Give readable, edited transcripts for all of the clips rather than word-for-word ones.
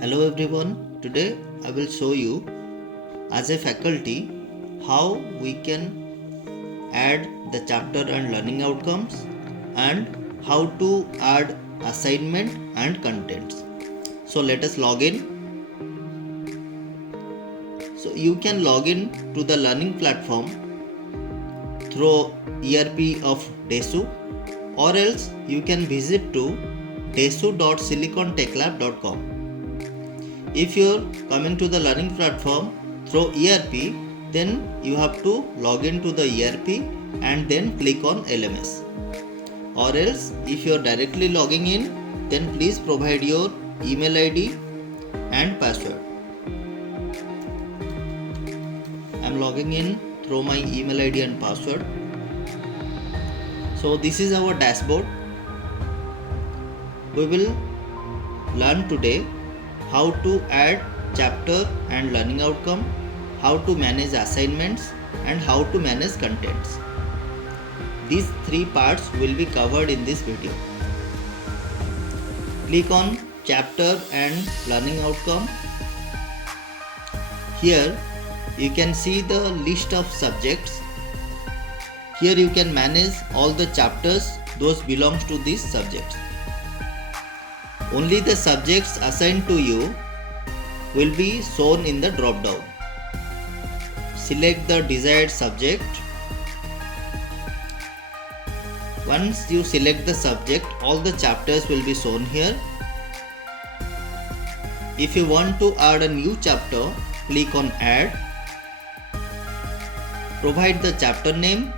Hello everyone, today I will show you as a faculty how we can add the chapter and learning outcomes and how to add assignment and contents. So let us log in. So you can log in to the learning platform through ERP of DSEU, or else you can visit to deseu.silicontechlab.com. If you're coming to the learning platform through ERP, then you have to log into the ERP and then click on LMS. Or else if you're directly logging in, then please provide your email ID and password. I'm logging in through my email ID and password. So this is our dashboard. We will learn today how to add chapter and learning outcome, how to manage assignments, and how to manage contents. These three parts will be covered in this video. Click on chapter and learning outcome. Here you can see the list of subjects. Here you can manage all the chapters those belongs to these subjects. Only the subjects assigned to you will be shown in the drop down. Select the desired subject. Once you select the subject, all the chapters will be shown here. If you want to add a new chapter, click on add. Provide the chapter name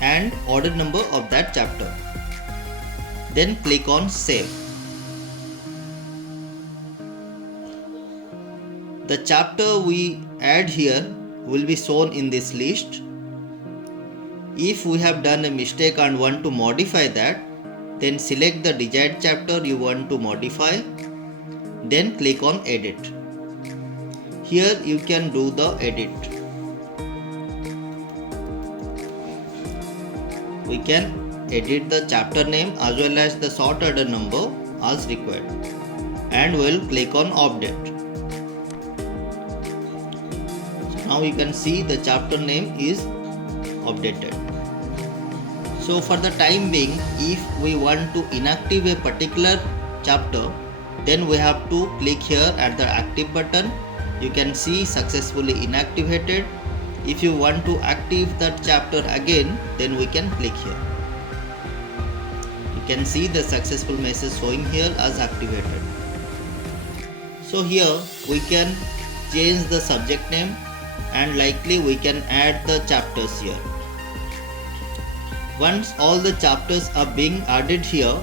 and order number of that chapter. Then click on save. The chapter we add here will be shown in this list. If we have done a mistake and want to modify that, then select the desired chapter you want to modify. Then click on edit. Here you can do the edit. We can edit the chapter name as well as the sort order number as required, and we'll click on update. Now you can see the chapter name is updated. So for the time being, if we want to inactive a particular chapter, then we have to click here at the active button. You can see successfully inactivated. If you want to active that chapter again, then we can click here. You can see the successful message showing here as activated. So here we can change the subject name, and likely we can add the chapters here. Once all the chapters are being added here,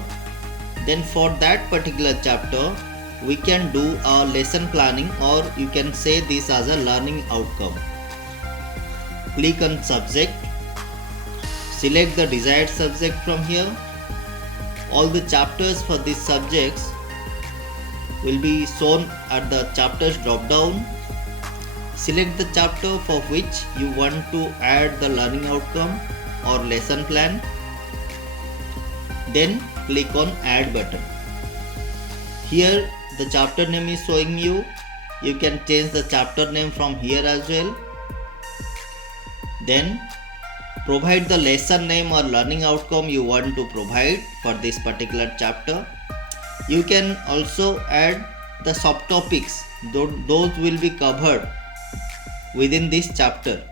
then for that particular chapter we can do a lesson planning, or you can say this as a learning outcome. Click on subject, select the desired subject from here. All the chapters for these subjects will be shown at the chapters drop down. Select the chapter for which you want to add the learning outcome or lesson plan. Then click on add button. Here the chapter name is showing you. You can change the chapter name from here as well. Then provide the lesson name or learning outcome you want to provide for this particular chapter. You can also add the subtopics. Those will be covered within this chapter.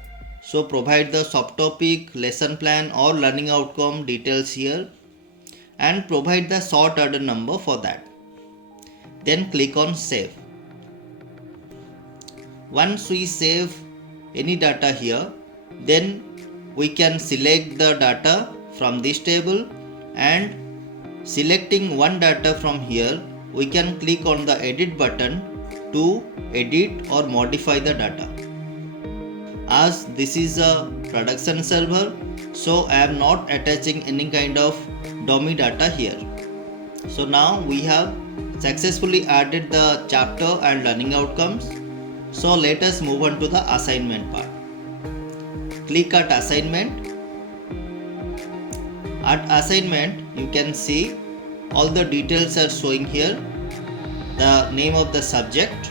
So provide the subtopic, lesson plan or learning outcome details here, and provide the sort order number for that. Then click on save. Once we save any data here, then we can select the data from this table, and selecting one data from here, we can click on the edit button to edit or modify the data. As this is a production server, so I am not attaching any kind of dummy data here. So now we have successfully added the chapter and learning outcomes. So let us move on to the assignment part. Click at assignment. At assignment, you can see all the details are showing here. the name of the subject,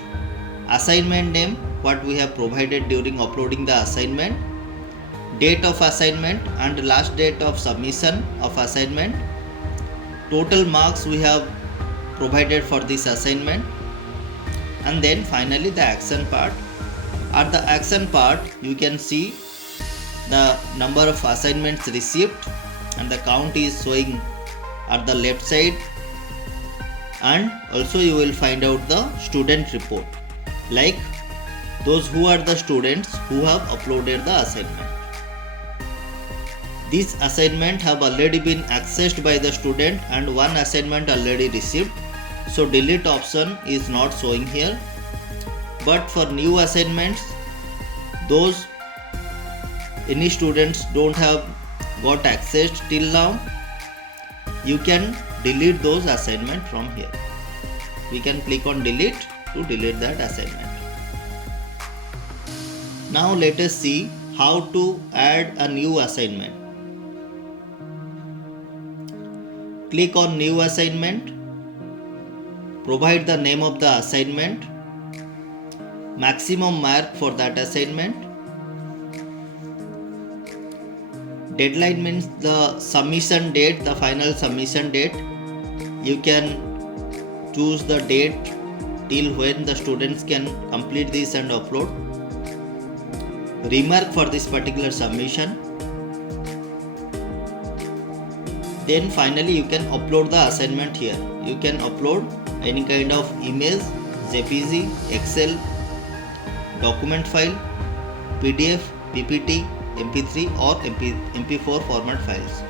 assignment name what we have provided during uploading the assignment, date of assignment and last date of submission of assignment, total marks we have provided for this assignment, and then finally the action part. At the action part you can see the number of assignments received and the count is showing at the left side, and also you will find out the student report, like those who are the students who have uploaded the assignment. These assignments have already been accessed by the student and one assignment already received, so delete option is not showing here. But for new assignments, those any students don't have got accessed till now, you can delete those assignment from here. We can click on delete to delete that assignment. Now let us see how to add a new assignment. Click on new assignment, provide the name of the assignment, maximum mark for that assignment. Deadline means the submission date, the final submission date. You can choose the date till when the students can complete this and upload. Remark for this particular submission. Then finally you can upload the assignment here. You can upload any kind of image, JPG, Excel, document file, PDF, PPT, MP3 or MP4 format files.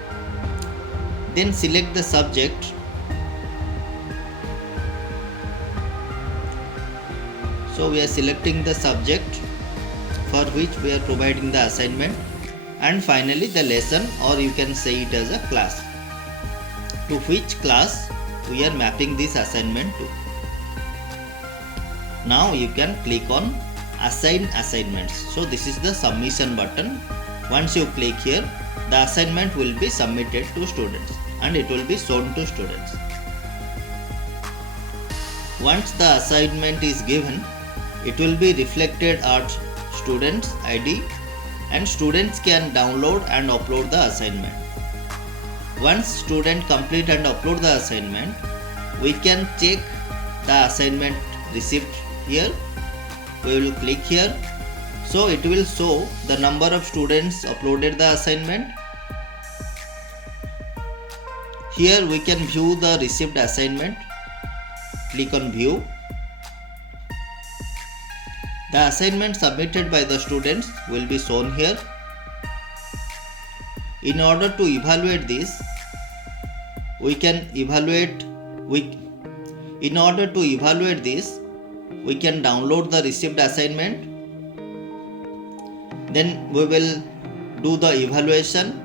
Then select the subject. So we are selecting the subject for which we are providing the assignment, and finally the lesson, or you can say it as a class, to which class we are mapping this assignment to. Now you can click on assign assignments. So this is the submission button. Once you click here, the assignment will be submitted to students and it will be shown to students. Once the assignment is given, it will be reflected at students ID and students can download and upload the assignment. Once student complete and upload the assignment, we can check the assignment received here. We will click here. So it will show the number of students uploaded the assignment. Here we can view the received assignment. Click on view. The assignment submitted by the students will be shown here. In order to evaluate this, we can download the received assignment. Then we will do the evaluation.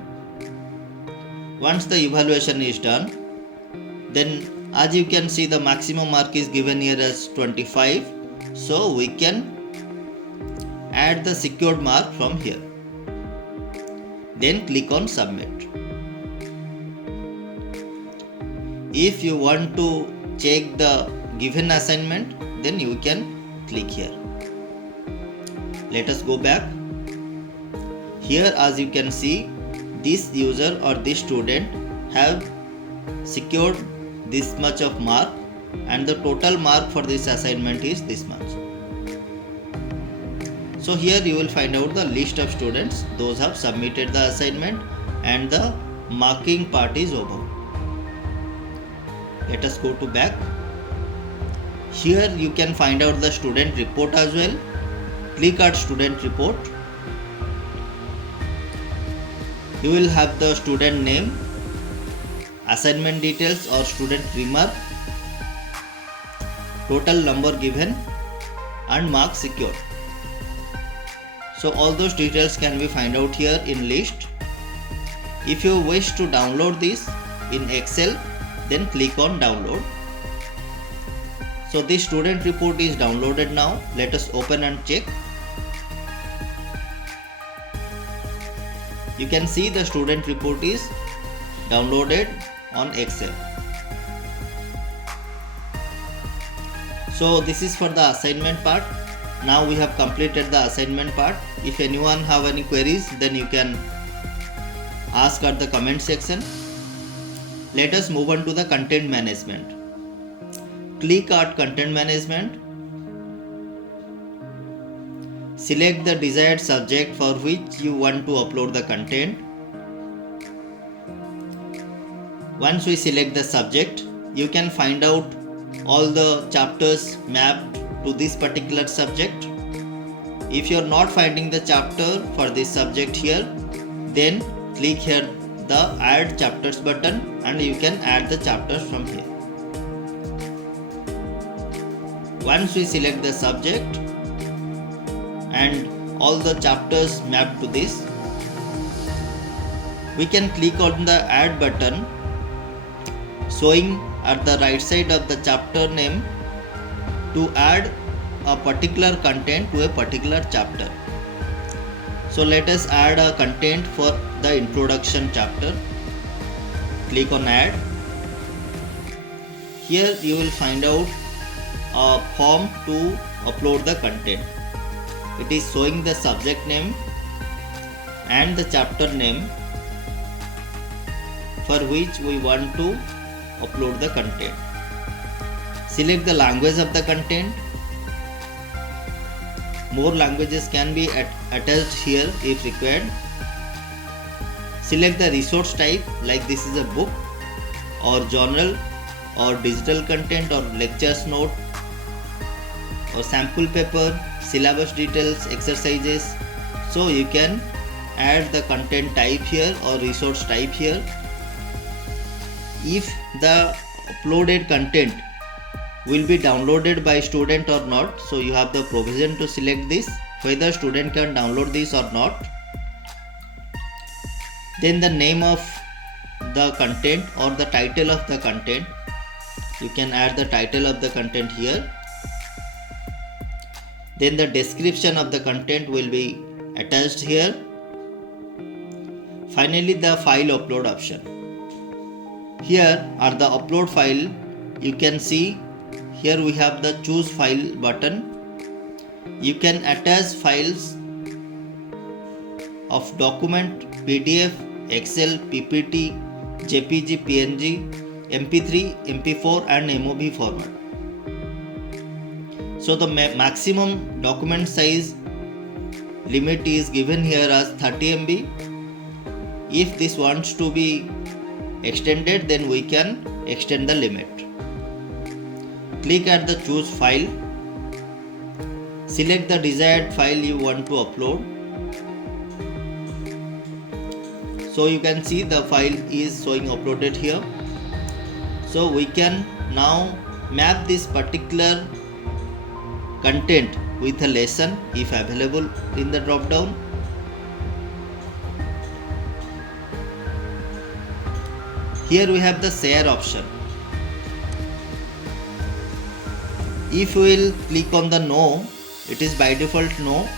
Once the evaluation is done, then as you can see the maximum mark is given here as 25. So we can add the secured mark from here. Then click on submit. If you want to check the given assignment, then you can click here. Let us go back. Here as you can see, this user or this student have secured this much of mark and the total mark for this assignment is this much. So here you will find out the list of students, those have submitted the assignment and the marking part is over. Let us go to back. Here you can find out the student report as well. Click at student report. You will have the student name, assignment details or student remark, total number given and marks secured. So all those details can be found out here in list. If you wish to download this in Excel, then click on download. So this student report is downloaded now. Let us open and check. You can see the student report is downloaded on Excel. So this is for the assignment part. Now we have completed the assignment part. If anyone have any queries, then you can ask at the comment section. Let us move on to the content management. Click at content management. Select the desired subject for which you want to upload the content. Once we select the subject, you can find out all the chapters mapped to this particular subject. If you are not finding the chapter for this subject here, then click here the add chapters button and you can add the chapters from here. Once we select the subject and all the chapters mapped to this, we can click on the add button showing at the right side of the chapter name to add a particular content to a particular chapter. So let us add a content for the introduction chapter. Click on add. Here you will find out a form to upload the content. It is showing the subject name and the chapter name for which we want to upload the content. Select the language of the content. More languages can be attached here if required. Select the resource type, like this is a book or journal or digital content or lectures note or sample paper, syllabus details, exercises. So you can add the content type here or resource type here. If the uploaded content will be downloaded by student or not, so you have the provision to select this, whether student can download this or not. Then the name of the content or the title of the content, you can add the title of the content here. Then the description of the content will be attached here. Finally, the file upload option. Here are the upload file. You can see here we have the choose file button. You can attach files of document, PDF, Excel, PPT, JPG, PNG, MP3, MP4 and MOV format. So the maximum document size limit is given here as 30 MB. If this wants to be extended, then we can extend the limit. Click at the choose file. Select the desired file you want to upload. So you can see the file is showing uploaded here. So we can now map this particular content with a lesson if available in the drop down. Here we have the share option. If we will click on the no, it is by default no,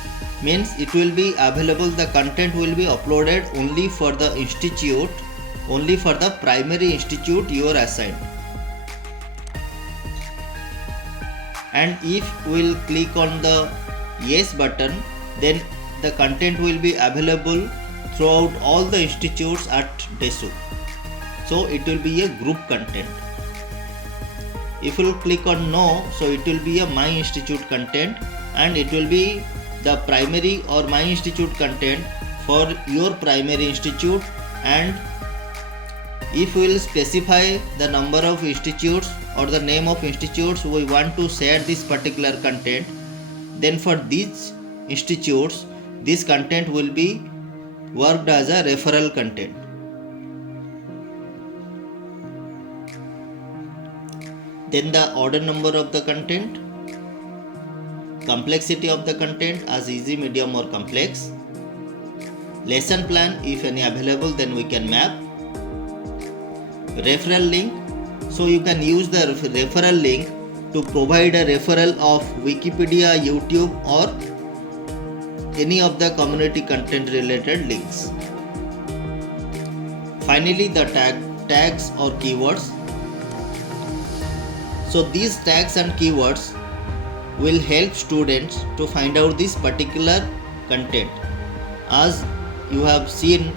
means it will be available, the content will be uploaded only for the institute, only for the primary institute you are assigned. And if we will click on the yes button, then the content will be available throughout all the institutes at DSEU. So it will be a group content. If you click on no, so it will be a my institute content and it will be the primary or my institute content for your primary institute. And if we will specify the number of institutes or the name of institutes we want to share this particular content, then for these institutes this content will be worked as a referral content. Then the order number of the content, complexity of the content as easy, medium or complex, lesson plan if any available, then we can map, referral link. So you can use the referral link to provide a referral of Wikipedia, YouTube or any of the community content related links. Finally, the tags or keywords. So these tags and keywords will help students to find out this particular content. As you have seen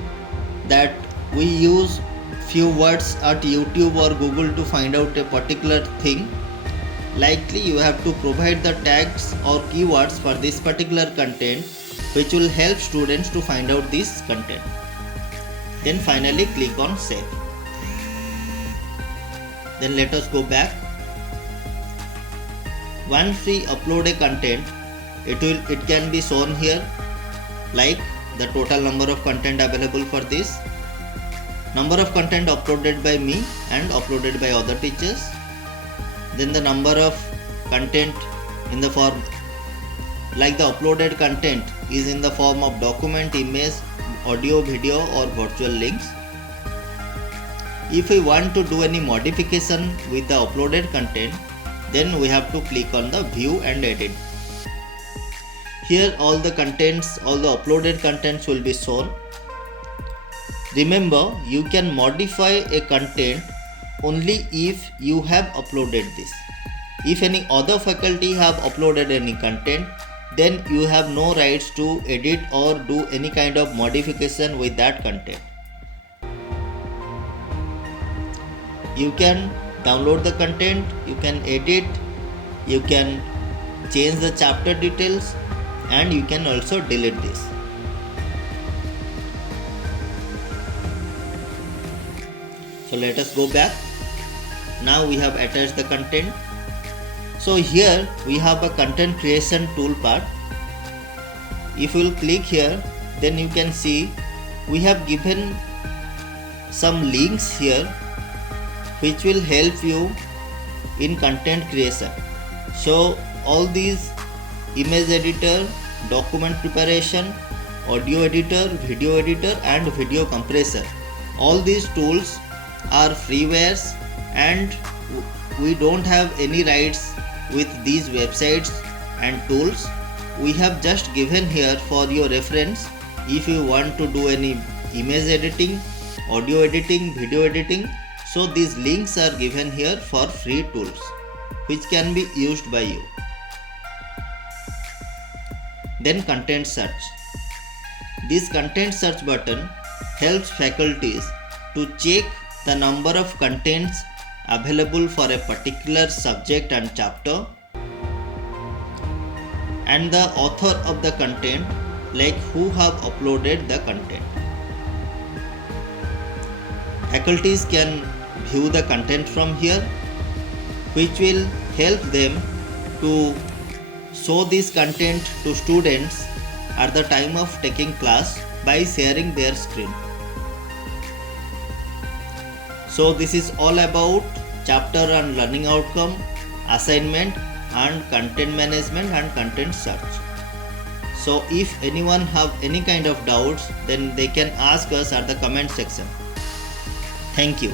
that we use few words at YouTube or Google to find out a particular thing. Likely you have to provide the tags or keywords for this particular content, which will help students to find out this content. Then finally click on save. Then let us go back. Once we upload a content, it can be shown here, like the total number of content available for this, number of content uploaded by me and uploaded by other teachers, then the number of content in the form, like the uploaded content is in the form of document, image, audio, video or virtual links. If we want to do any modification with the uploaded content, then we have to click on the view and edit. Here all the contents, all the uploaded contents will be shown. Remember, you can modify a content only if you have uploaded this. If any other faculty have uploaded any content, then you have no rights to edit or do any kind of modification with that content. You can download the content, you can edit, you can change the chapter details, and you can also delete this. So let us go back. Now we have attached the content. So here we have a content creation tool part. If you will click here, then you can see we have given some links here which will help you in content creation. So all these image editor, document preparation, audio editor, video editor and video compressor, all these tools are freewares and we don't have any rights with these websites and tools. We have just given here for your reference. If you want to do any image editing, audio editing, video editing, so these links are given here for free tools which can be used by you. Then content search. This content search button helps faculties to check the number of contents available for a particular subject and chapter and the author of the content, like who have uploaded the content. Faculties can view the content from here, which will help them to show this content to students at the time of taking class by sharing their screen. So this is all about chapter and learning outcome, assignment and content management and content search. So if anyone have any kind of doubts, then they can ask us at the comment section. Thank you.